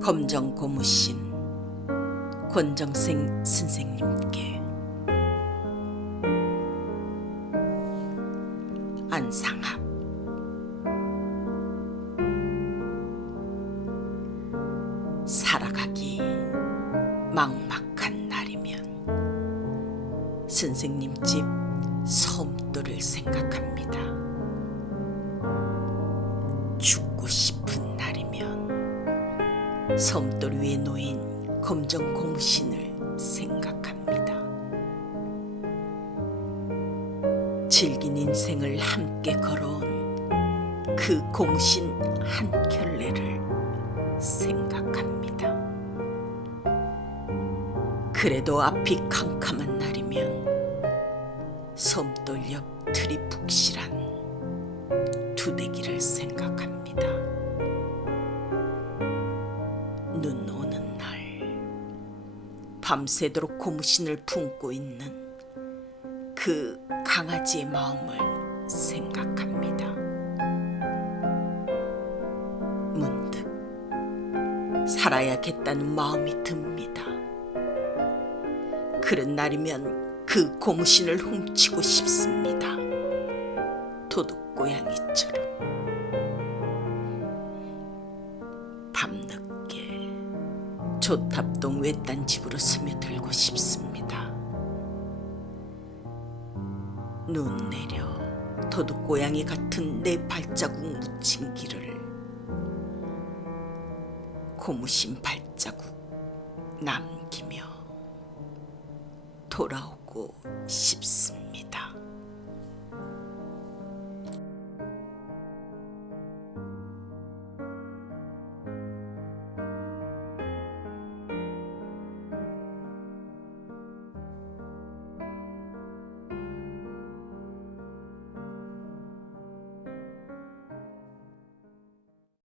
검정 고무신 권정생 선생님께 안상합 살아가기 막막한 날이면 선생님 집 섬돌을 생각합니다. 섬돌 위에 놓인 검정 고무신을 생각합니다. 질긴 인생을 함께 걸어온 그 고무신 한 켤레를 생각합니다. 그래도 앞이 캄캄한 날이면 섬돌 옆 틀이 푹실한 두대기를 생각합니다. 눈 오는 날 밤새도록 고무신을 품고 있는 그 강아지의 마음을 생각합니다. 문득 살아야겠다는 마음이 듭니다. 그런 날이면 그 고무신을 훔치고 싶습니다. 도둑 고양이처럼. 조탑동 외딴 집으로 스며들고 싶습니다. 눈 내려 도둑 고양이 같은 내 발자국 묻힌 길을 고무신 발자국 남기며 돌아오고 싶습니다.